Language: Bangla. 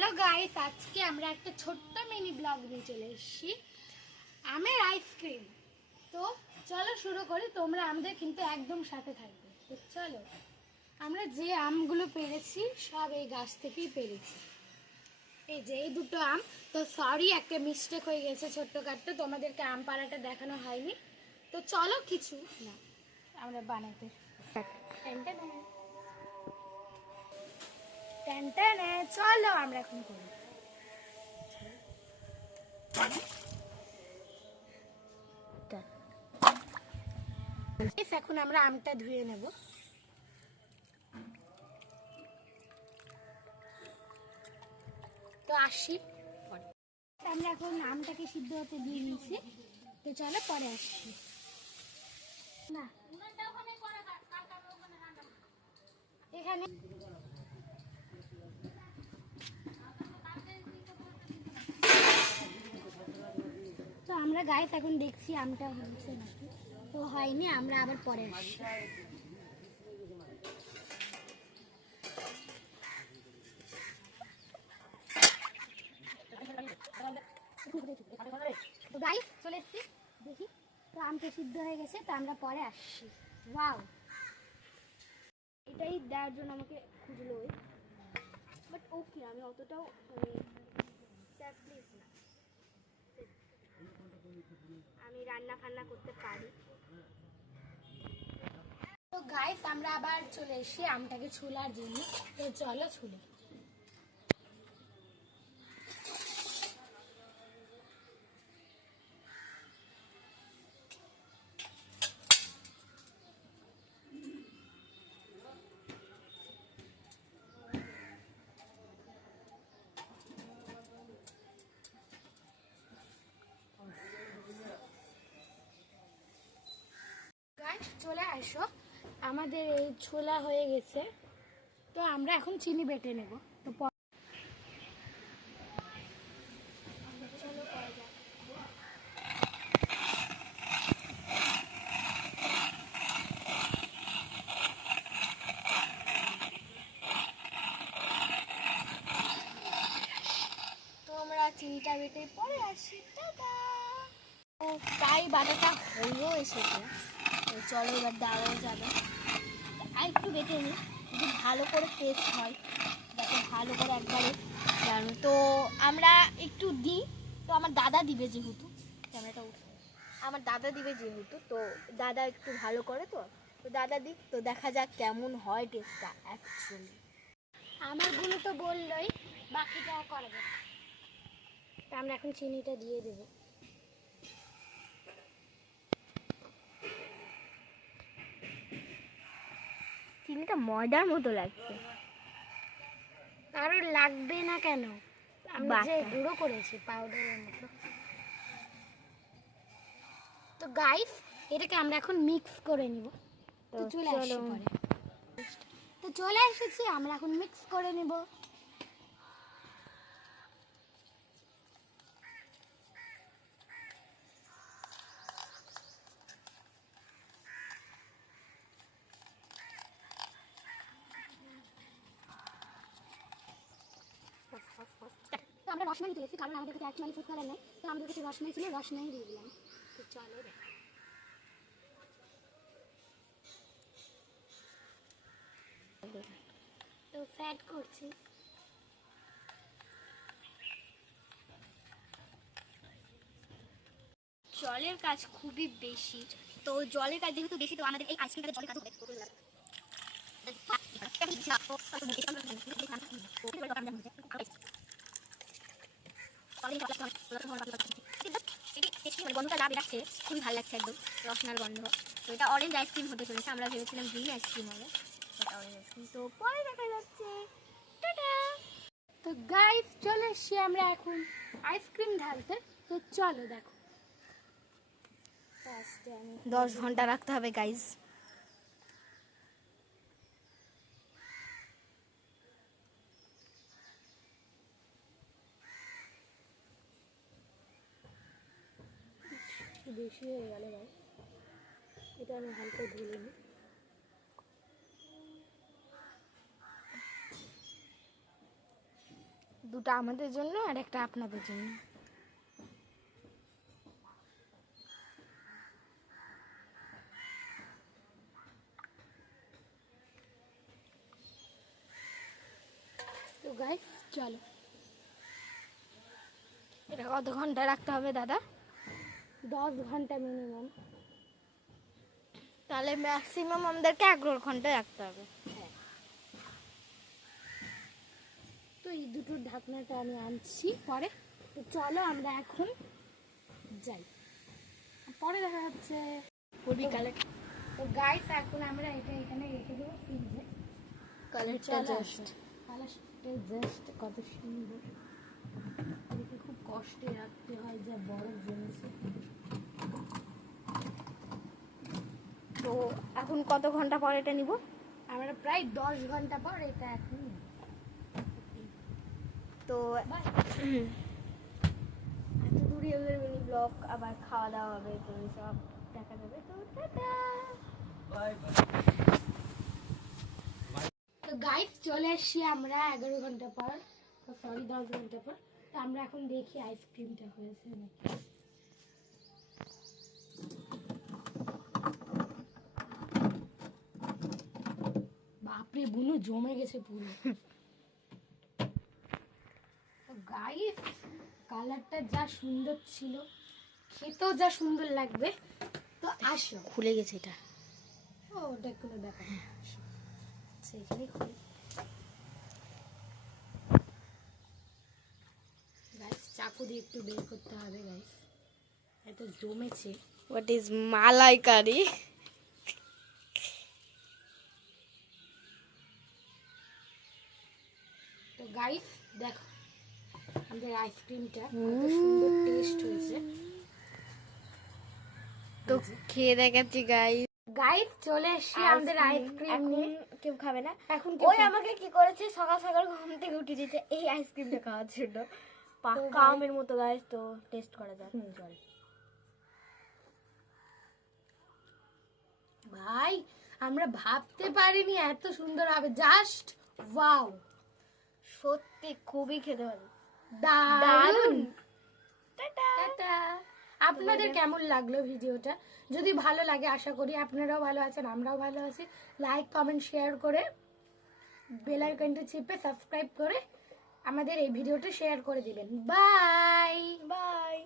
হ্যালো গাইস, আজকে আমরা একটা ছোট্ট মিনি ব্লগ নিয়ে চলে এসেছি আমের আইসক্রিম। তো চলো শুরু করি, তোমরা আমাদের কিন্তু একদম সাথে থাকবে। তো চলো, আমরা যে আমগুলো পেরেছি সব এই গাছ থেকেই পেরেছি। এই যে এই দুটো আম, তো সরি একটা মিস্টেক হয়ে গেছে ছোট্টখাট্টো, তোমাদেরকে আম পাড়াটা দেখানো হয়নি। তো চলো কিছু না আমরা বানাতে চলো আমরা এখন করি। এখন আমরা আমটা ধুয়ে নেব। তো আসি পরে। আমরা এখন আমটাকে সিদ্ধ হতে দিয়ে নিয়েছি, তো চলো পরে আসছি। না এখানে তো আমরা গাইস এখন দেখছি আমটা হচ্ছে নাকি, তো হয়নি, আমরা আবার পরে আসছি। তো গাইস চলে এসছি, দেখি তো আমটা সিদ্ধ হয়ে গেছে, তো আমরা পরে আসছি। ওয়াও, এটাই দেওয়ার জন্য আমাকে খুঁজলো, বাট ওকে আমি অতটাও মানে প্লিজ না, আমি রান্না ফান্না করতে পারি। তো গাইস আমরা আবার চলে এসেছি আমটাকে ছুলার জন্য, তো চলো ছুলে। চলে আসো, আমাদের এই ছোলা হয়ে গেছে, তো আমরা এখন চিনি বেটে নেব। তো তো আমরা চিনিটা বেটে পরে আসি। টাটা। ও প্রায় বাটাটা হয়েও এসেছে, তো চলো এবার দেওয়া যাবে। আর একটু বেটে নিই যদি ভালো করে টেস্ট হয়, যাতে ভালো করে একবারে জানো। তো আমরা একটু দিই, তো আমার দাদা দিবে যেহেতু, ক্যামেরাটা আমার দাদা দিবে যেহেতু, তো দাদা একটু ভালো করে, তো তো দাদা দিক, তো দেখা যাক কেমন হয় টেস্টটা অ্যাকচুয়ালি। আমার গুলো তো বললোই, বাকিটা করা যাবে। তো আমরা এখন চিনিটা দিয়ে দেবো। চিনিটা ময়দার মতো লাগছে। কারণ লাগবে না কেন, আমরা যে গুঁড়ো করেছি পাউডারের মতো। তো গাইস এটাকে আমরা এখন মিক্স করে নিব। তো চলে আসছি পরে। তো চলে এসেছি, আমরা এখন মিক্স করে নিব। তো আমরা রসমালাই তুলেছি, কারণ আমাদের কাছে অ্যাকচুয়ালি ফুড কালার নেই, তো আমাদের কাছে রসমালাই ছিল, রসমালাই দিয়ে দিলাম। তো চলো তো ফ্যাট করছি। জলের কাজ খুবই বেশি, তো জলের কাজ যেহেতু বেশি, তো আমাদের এই আইসক্রিমটা জলের কাজ গন্ধটা লাভ রাখছে, খুবই ভালো লাগছে, একদম রসনার গন্ধ। তো এটা অরেঞ্জ আইসক্রিম হতে চলেছে, আমরা ভেবেছিলাম গ্রিন আইসক্রিম হবে, এটা অরেঞ্জ আইসক্রিম। তো পরে দেখা যাচ্ছে। টাটা। তো গাইস চলে এসছি আমরা এখন আইসক্রিম ঢালতে। তো চলো দেখো, 10 ঘন্টা রাখতে হবে গাইজ। বেশি হয়ে গেল ভাই, এটা আমি হালকা ঢেলে নিই। দুটো আমাদের জন্য আর একটা আপনাদের জন্য। তো গাইস চলো, এটা কত ঘন্টা রাখতে হবে দাদা? 10 ঘন্টা মিনিমাম। তাহলে ম্যাক্সিমাম আমাদেরকে 11 ঘন্টা রাখতে হবে। তো এই দুটো ঢাকনাটা আমি আনছি পরে। তো চলো আমরা এখন যাই, পরে দেখা যাচ্ছে বিকালে তো গাইস এখন আমরা এটা এখানে রেখে দেবো ফ্রিজে। কালারটা জাস্ট কালারটা জাস্ট কত সুন্দর, এটাকে খুব কষ্টে রাখতে হয় যা বরফ জমেছে। তো এখন কত ঘন্টা পর এটা নিব? আমরা প্রায় 10 ঘন্টা পর এটা এখন নিব। তো এত দূরে আমাদের মিনি ব্লগ, আবার খাওয়া দাওয়া হবে, তো সব দেখা যাবে। তো টাটা। তো গাইস চলে এসছি আমরা 11 ঘন্টা পর, সরি 10 ঘন্টা পর। তো আমরা এখন দেখি আইসক্রিমটা হয়েছে নাকি। বাপরে বুনু জমে গেছে পুরো। তো গাইস কালারটা যা সুন্দর ছিল, খেতেও যা সুন্দর লাগবে। তো আসো, খুলে গেছে এটা। ও ওটা কোনো ব্যাপার না, সেইখানে খুলে। গাইস চাকু দিয়ে একটু বের করতে হবে গাইস, এত জমেছে। হোয়াট ইজ মালাইকারি? তো গাইস দেখো আমাদের আইসক্রিমটা কত সুন্দর টেস্ট হয়েছে। তো খেয়ে দেখাচ্ছি গাইস। গাইস চলে এসেছি আমাদের আইসক্রিম নিয়ে। কেউ খাবে না এখন ওই আমাকে কি করেছে, সকাল সকাল ঘুম থেকে উঠে দিয়েছে এই আইসক্রিমটা খাওয়ার জন্য। পাক্কা আমের মতো গাইস। তো টেস্ট করা যাক। চল ভাই আমরা ভাবতে পারিনি এত সুন্দর হবে, জাস্ট ওয়াও, সত্যি খুবই খেতে ভালো, দারুণ। দারুণ। টাটা। আপনাদের কেমন লাগলো ভিডিওটা? যদি ভালো লাগে আশা করি আপনারাও ভালো আছেন, আমরাও ভালো আছি। লাইক কমেন্ট শেয়ার করে বেল আইকনটা চেপে সাবস্ক্রাইব করে আমাদের এই ভিডিওটা শেয়ার করে দিবেন। Bye bye.